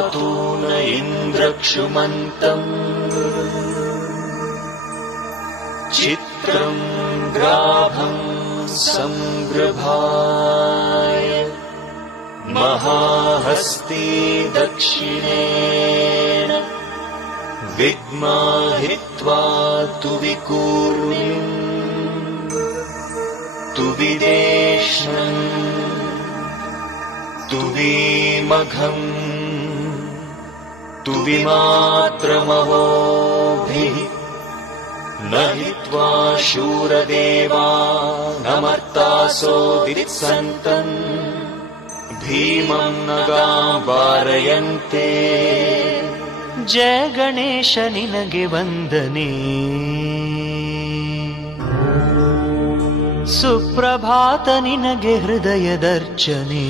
पातु न इन्द्रक्षुमन्तम् चित्रं ग्राभं संगृभाय महाहस्ती दक्षिणेन विद्माहित्वा तु विकूर्णिम् तु विदेष्णम् तु विमघम् तु विमात्रमहोभिः न हित्वा शूरदेवा नमर्तासो दित्सन्तम् भीमं नगां वारयन्ते। जय गणेश निनगे ವಂದನೆ ಸುಪ್ರಭಾತ ನಿನಗೆ ಹೃದಯದರ್ಚನೆ।